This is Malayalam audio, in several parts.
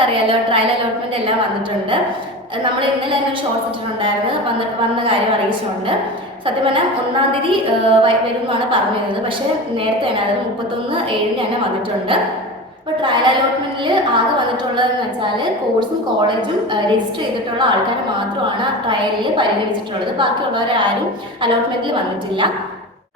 എല്ലാവർക്കും അറിയാലോ, ട്രയൽ അലോട്ട്മെന്റ് എല്ലാം വന്നിട്ടുണ്ട്. നമ്മൾ ഇന്നലെ തന്നെ ഷോർട്സ് ഇട്ടിട്ടുണ്ടായിരുന്നു, വന്ന കാര്യം അറിയിച്ചുകൊണ്ട്. സത്യം പറഞ്ഞാൽ 1-ാം തീയതി വരുമെന്നാണ് പറഞ്ഞിരുന്നത്. പക്ഷേ നേരത്തെ തന്നെ, അതായത് 31/7 തന്നെ വന്നിട്ടുണ്ട്. അപ്പോൾ ട്രയൽ അലോട്ട്മെന്റിൽ ആകെ വന്നിട്ടുള്ളതെന്ന് വെച്ചാൽ കോഴ്സും കോളേജും രജിസ്റ്റർ ചെയ്തിട്ടുള്ള ആൾക്കാർ മാത്രമാണ് ട്രയലിൽ പരിഗണിച്ചിട്ടുള്ളത്. ബാക്കിയുള്ളവരെ ആരും അലോട്ട്മെന്റിൽ വന്നിട്ടില്ല.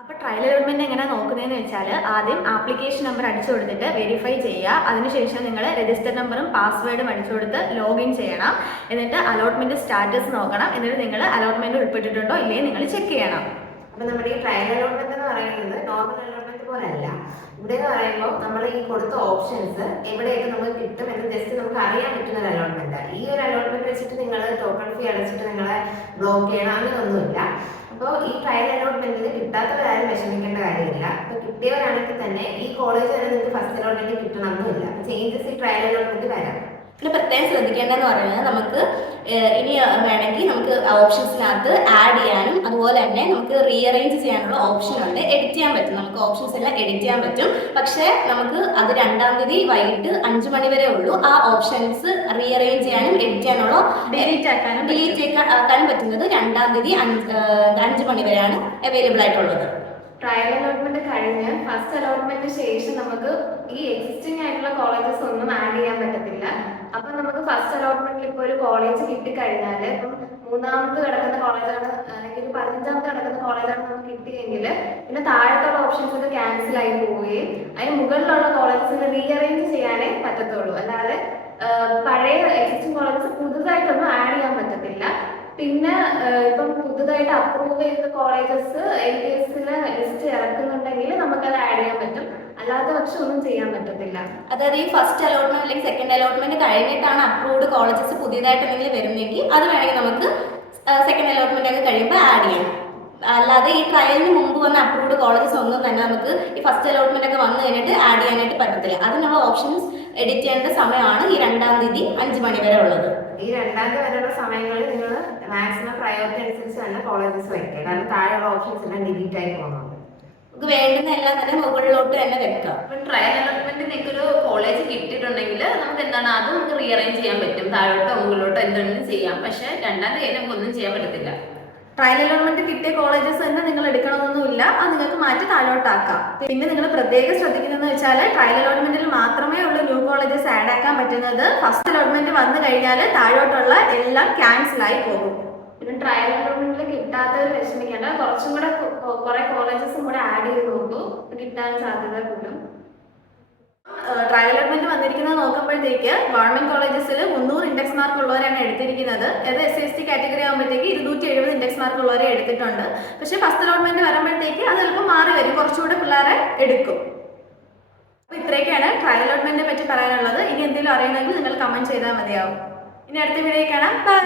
അപ്പോൾ ട്രയൽ അലോട്ട്മെന്റ് എങ്ങനെ നോക്കുന്നതെന്ന് വെച്ചാൽ, ആദ്യം ആപ്ലിക്കേഷൻ നമ്പർ അടിച്ചു കൊടുത്തിട്ട് വെരിഫൈ ചെയ്യുക. അതിനുശേഷം നിങ്ങൾ രജിസ്റ്റർ നമ്പറും പാസ്വേഡും അടിച്ചു കൊടുത്ത് ലോഗിൻ ചെയ്യണം. എന്നിട്ട് അലോട്ട്മെന്റ് സ്റ്റാറ്റസ് നോക്കണം. എന്നിട്ട് നിങ്ങൾ അലോട്ട്മെന്റ് ഉൾപ്പെട്ടിട്ടുണ്ടോ ഇല്ലേ നിങ്ങൾ ചെക്ക് ചെയ്യണം. അപ്പോൾ നമ്മുടെ ഈ ട്രയൽ അലോട്ട്മെന്റ് എന്ന് പറയുന്നത് നോർമൽ അലോട്ട്മെന്റ് പോലെയല്ല. ഇവിടെ എന്ന് പറയുമ്പോൾ നമ്മൾ ഈ കൊടുത്ത ഓപ്ഷൻസ് എവിടെയൊക്കെ നമുക്ക് കിട്ടും എന്ന് ജസ്റ്റ് നമുക്ക് അറിയാൻ പറ്റുന്ന ഒരു അലോട്ട്മെന്റ്. ഈ ഒരു അലോട്ട്മെന്റ് വെച്ചിട്ട് നിങ്ങൾ ടോക്കൺ ഫീ അടച്ചിട്ട് നിങ്ങളെ ബ്ലോക്ക് ചെയ്യണം അങ്ങനെയൊന്നുമില്ല. അപ്പോൾ ഈ ട്രയൽ അലോട്ട്മെന്റിൽ കിട്ടാത്തവരാരും വിഷമിക്കേണ്ട കാര്യമില്ല. അപ്പോൾ കിട്ടിയവരാണെങ്കിൽ തന്നെ ഈ കോളേജ് തന്നെ നിങ്ങൾക്ക് ഫസ്റ്റ് അലോട്ട്മെന്റ് കിട്ടണമെന്നില്ല. ചേഞ്ചസ് ഈ ട്രയൽ അലോട്ട്മെന്റ് വരാം. പിന്നെ പ്രത്യേകം ശ്രദ്ധിക്കേണ്ടതെന്ന് പറയുന്നത്, നമുക്ക് ഇനി വേണമെങ്കിൽ നമുക്ക് ഓപ്ഷൻസിനകത്ത് ആഡ് ചെയ്യാനും അതുപോലെ തന്നെ നമുക്ക് റീഅറേഞ്ച് ചെയ്യാനുള്ള ഓപ്ഷൻ ഉണ്ട്. എഡിറ്റ് ചെയ്യാൻ പറ്റും, നമുക്ക് ഓപ്ഷൻസ് എല്ലാം എഡിറ്റ് ചെയ്യാൻ പറ്റും. പക്ഷേ നമുക്ക് അത് 2-ാം തീയതി വൈകിട്ട് 5 മണി വരെ ഉള്ളൂ. ആ ഓപ്ഷൻസ് റീഅറേഞ്ച് ചെയ്യാനും എഡിറ്റ് ചെയ്യാനുള്ള ഡിലീറ്റ് ആക്കാനും പറ്റുന്നത് 2-ാം തീയതി 5 മണി വരെയാണ് അവൈലബിൾ ആയിട്ടുള്ളത്. ട്രയൽ അലോട്ട്മെന്റ് കഴിഞ്ഞ് ഫസ്റ്റ് അലോട്ട്മെന്റ് ശേഷം നമുക്ക് ഈ എക്സിസ്റ്റിംഗ് ആയിട്ടുള്ള കോളേജസ് ഒന്നും ആഡ് ചെയ്യാൻ പറ്റത്തില്ല. അപ്പൊ നമുക്ക് ഫസ്റ്റ് അലോട്ട്മെന്റിൽ ഇപ്പോൾ ഒരു കോളേജ് കിട്ടിക്കഴിഞ്ഞാൽ, ഇപ്പം 3-ാമത് കിടക്കുന്ന കോളേജാണ് അല്ലെങ്കിൽ 15-ാമത് കിടക്കുന്ന കോളേജാണ് നമുക്ക് കിട്ടിയെങ്കിൽ പിന്നെ താഴത്തുള്ള ഓപ്ഷൻസ് ഒക്കെ ക്യാൻസൽ ആയി പോവുകയും അതിന് മുകളിലുള്ള കോളേജസിന് റീഅറേഞ്ച് ചെയ്യാനേ പറ്റത്തുള്ളൂ. അല്ലാതെ പഴയ എക്സിസ്റ്റിംഗ് കോളേജസ് പുതുതായിട്ടൊന്നും ആഡ് ചെയ്യാൻ പറ്റത്തില്ല. പിന്നെ ഇപ്പം പുതുതായിട്ട് അപ്രൂവ് ചെയ്ത കോളേജസ് LTSലെ ലിസ്റ്റ് ഇറക്കുന്നുണ്ടെങ്കിൽ നമുക്കത് ആഡ് ചെയ്യാൻ പറ്റും. അല്ലാത്ത പക്ഷെ ഒന്നും ചെയ്യാൻ പറ്റത്തില്ല. അതായത് ഈ ഫസ്റ്റ് അലോട്ട്മെന്റ് അല്ലെങ്കിൽ സെക്കൻഡ് അലോട്ട്മെന്റ് കഴിഞ്ഞിട്ടാണ് അപ്രൂവ്ഡ് കോളേജസ് പുതിയതായിട്ട് എന്തെങ്കിലും വരുന്നെങ്കിൽ അത് വേണമെങ്കിൽ നമുക്ക് സെക്കൻഡ് അലോട്ട്മെന്റ് ഒക്കെ കഴിയുമ്പോൾ ആഡ് ചെയ്യാം. അല്ലാതെ ഈ ട്രയലിന് മുമ്പ് വന്ന അപ്രൂവ്ഡ് കോളേജസ് ഒന്നും തന്നെ നമുക്ക് ഈ ഫസ്റ്റ് അലോട്ട്മെന്റ് ഒക്കെ വന്നു കഴിഞ്ഞിട്ട് ആഡ് ചെയ്യാനായിട്ട് പറ്റത്തില്ല. അതിനുള്ള ഓപ്ഷൻസ് എഡിറ്റ് ചെയ്യേണ്ട സമയമാണ് ഈ 2-ാം തീയതി 5 മണി വരെ ഉള്ളത്. ഈ 2-ാം തീയതി വരെയുള്ള സമയങ്ങളിൽ നിങ്ങൾ മാക്സിമം പ്രയോറിറ്റി അനുസരിച്ച് തന്നെ കോളേജസ് വയ്ക്കുക. കാരണം താഴെയുള്ള ഓപ്ഷൻസ് എല്ലാം ഡിലീറ്റ് ആയി പോകുന്നുണ്ട്. നമുക്ക് വേണ്ടുന്ന എല്ലാം തന്നെ മുകളിലോട്ട് തന്നെ വെക്കാം. ഇപ്പം ട്രയൽ അലോട്ട്മെന്റ് നിങ്ങൾക്ക് ഒരു കോളേജ് കിട്ടിയിട്ടുണ്ടെങ്കിൽ നമുക്ക് എന്താണ് അത് നമുക്ക് റീഅറേഞ്ച് ചെയ്യാൻ പറ്റും. താഴോട്ടോ മുകളിലോട്ടോ എന്തെങ്കിലും ചെയ്യാം. പക്ഷേ 2-ാം തീയതി നമുക്ക് ഒന്നും ചെയ്യാൻ പറ്റത്തില്ല. ട്രയൽ അലോട്ട്മെന്റ് കിട്ടിയ കോളേജസ് തന്നെ നിങ്ങൾ എടുക്കണമെന്നൊന്നുമില്ല, അത് നിങ്ങൾക്ക് മാറ്റി താഴോട്ടാക്കാം. പിന്നെ നിങ്ങൾ പ്രത്യേകം ശ്രദ്ധിക്കുന്നതെന്ന് വെച്ചാൽ, ട്രയൽ അലോട്ട്മെന്റിൽ മാത്രമേ ഉള്ളൂ ന്യൂ കോളേജസ് ആഡ് ആക്കാൻ പറ്റുന്നത്. ഫസ്റ്റ് അലോട്ട്മെന്റ് വന്നു കഴിഞ്ഞാൽ താഴോട്ടുള്ള എല്ലാം ക്യാൻസൽ ആയി പോകും. പിന്നെ ട്രയൽ അലോട്ട്മെന്റിൽ കിട്ടാത്തവർ വിഷമിക്കേണ്ട, കുറച്ചും കൂടെ കുറെ കോളേജസും കൂടെ ആഡ് ചെയ്ത് നോക്കൂ, കിട്ടാൻ സാധ്യത കൂടും. ട്രയൽ അലോട്ട്മെന്റ് വന്നിരിക്കുന്നത് നോക്കുമ്പോഴത്തേക്ക് ഗവൺമെന്റ് കോളേജസിൽ 300 ഇൻഡെക്സ് മാർക്ക് ഉള്ളവരാണ് എടുത്തിരിക്കുന്നത്. അത് SC/ST കാറ്റഗറി ആകുമ്പോഴത്തേക്ക് 270 ഇൻഡെക്സ് മാർക്ക് ഉള്ളവരെ എടുത്തിട്ടുണ്ട്. പക്ഷേ ഫസ്റ്റ് അലോട്ട്മെന്റ് വരുമ്പോഴത്തേക്ക് അത് ചിലപ്പോൾ മാറി വരും, കുറച്ചുകൂടെ പിള്ളേരെ എടുക്കും. അപ്പോൾ ഇത്രയൊക്കെയാണ് ട്രയൽ അലോട്ട്മെന്റിനെ പറ്റി പറയാനുള്ളത്. ഇനി എന്തെങ്കിലും അറിയണമെങ്കിൽ നിങ്ങൾ കമന്റ് ചെയ്താൽ മതിയാവും. ഇനി അടുത്ത വീഡിയോ കാണാം. ബൈ.